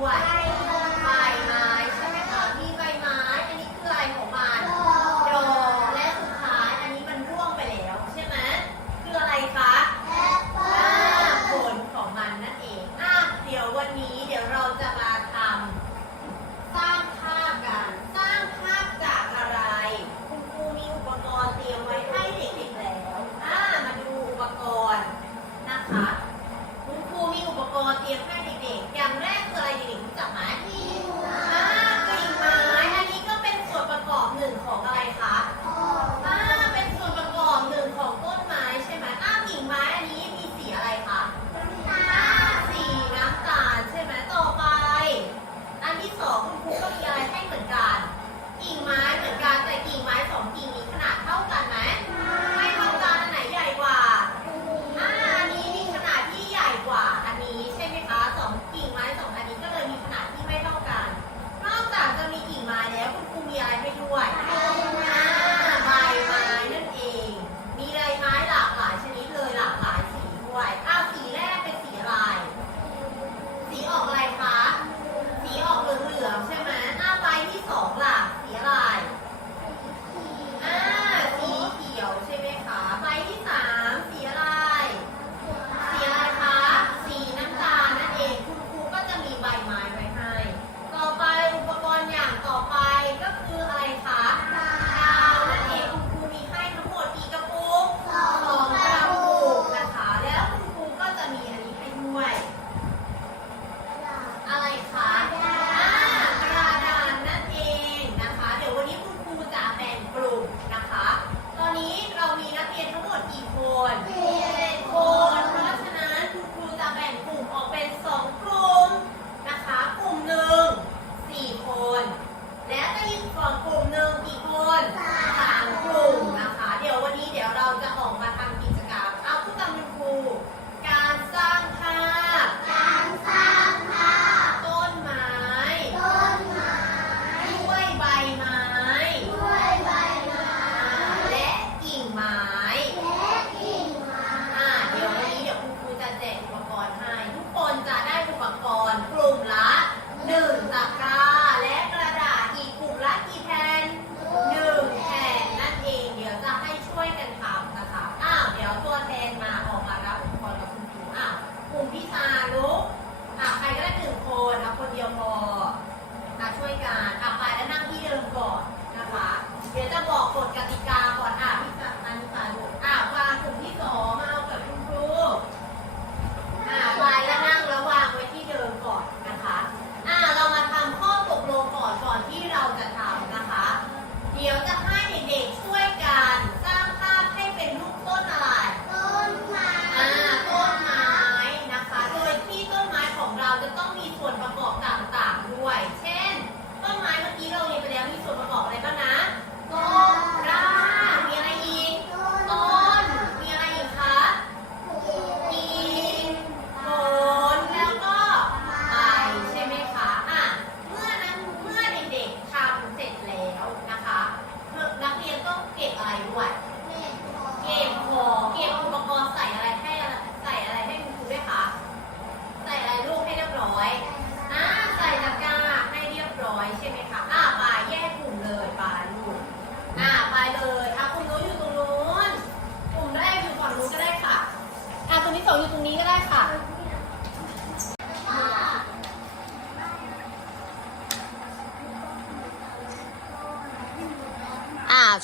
what?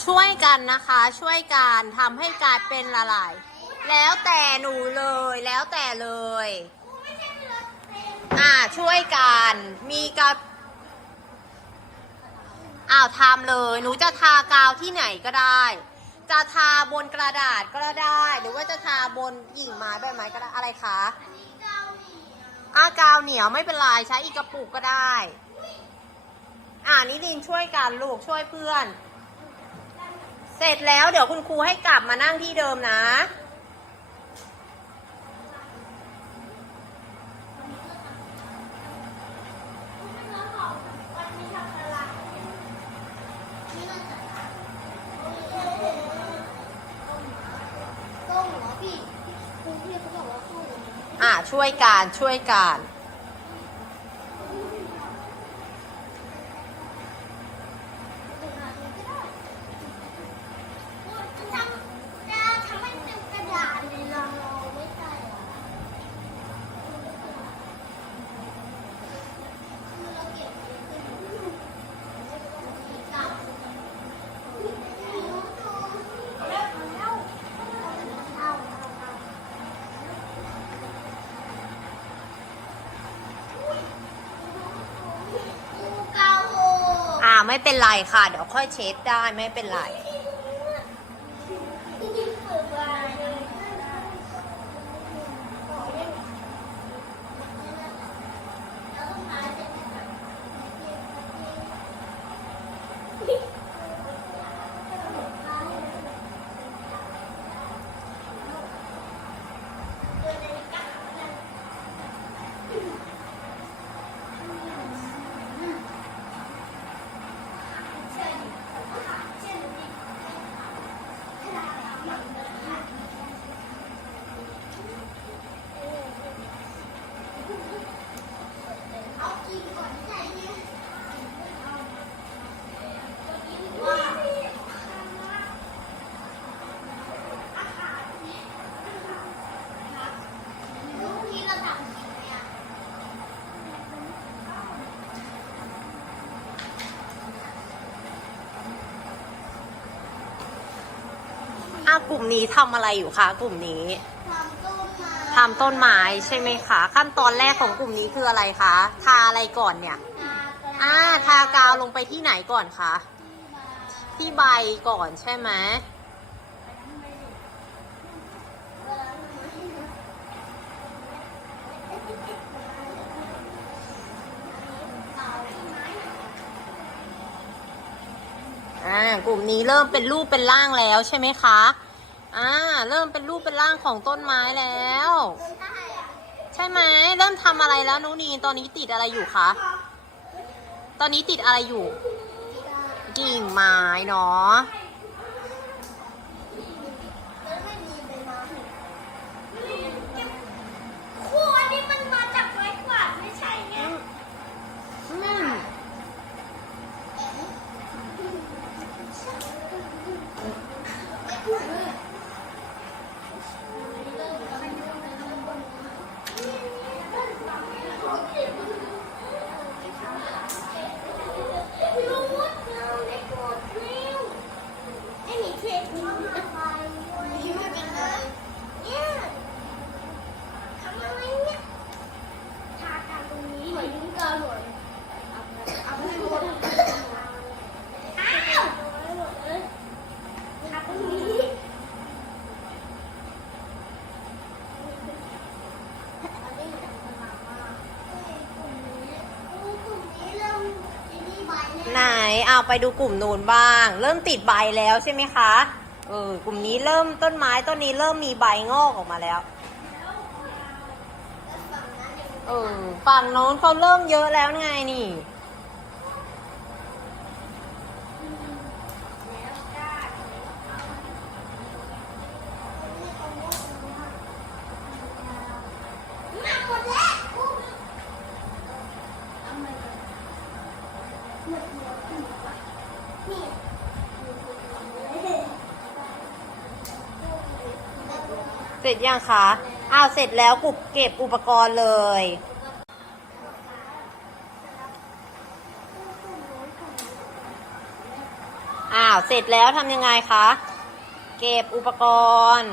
ช่วยกันนะคะ ช่วยกันทำให้กลายเป็นละลาย แล้วแต่หนูเลย แล้วแต่เลย อ่า ช่วยกัน มีกับอ้าวทำเลย หนูจะทากาวที่ไหนก็ได้ จะทาบนกระดาษก็ได้ หรือว่าจะทาบนกิ่งไม้ใบไม้ก็ได้ อะไรคะอากาวเหนียวไม่เป็นไร ใช้อีกกระปุกก็ได้ อ่านิลินช่วยกันลูกช่วยเพื่อน เสร็จแล้วเดี๋ยวคุณครูให้กลับมานั่งที่เดิมนะอ่าช่วยกันช่วยกันำจะทำให้เป็นกระดาษเลยเราไม่ใช่เหรอคือเราเก็บไว้ขึ้นกับแล้วแล้วเอากูเกาโห อ่า ไม่เป็นไรค่ะ เดี๋ยวค่อยเช็ดได้ไม่เป็นไรเอากินก่อนได้เนี่ยลูกที่เราทำกินเนี่ย อ่า กลุ่มนี้ทำอะไรอยู่คะกลุ่มนี้ทำต้นไม้ทำต้นไม้ใช่ไหมคะขั้นตอนแรกของกลุ่มนี้คืออะไรคะทาอะไรก่อนเนี่ยอ่าทากาวลงไปที่ไหนก่อนคะที่ใบก่อนใช่ไหมอ่ากลุ่มนี้เริ่มเป็นรูปเป็นร่างแล้วใช่ไหมคะ อ่า เริ่มเป็นรูปเป็นร่างของต้นไม้แล้ว ใช่ไหมเริ่มทำอะไรแล้วนุนีตอนนี้ติดอะไรอยู่คะตอนนี้ติดอะไรอยู่กิ่งไม้เนาะ ครูอันนี้มันมาจากไม้กวาดไม่ใช่ไง อืม รู้เราได้กดเร็วไอ้หมีเทคนี่ไม่เป็นไรเนี่ยทำอะไรเนี่ยทากันตรงนี้เหมือนลิ้นกาหมดเอาไปหมดอ้าวทาตรงนี้ ไหน เอาไปดูกลุ่มนูนบ้าง เริ่มติดใบแล้วใช่ไหมคะเออกลุ่มนี้เริ่มต้นไม้ต้นนี้เริ่มมีใบงอกออกมาแล้วเออฝั่งโน้นเขาเริ่มเยอะแล้วไงนี่ เสร็จยังคะอ้าวเสร็จแล้วกุบเก็บอุปกรณ์เลย อ้าวเสร็จแล้วทำยังไงคะ เก็บอุปกรณ์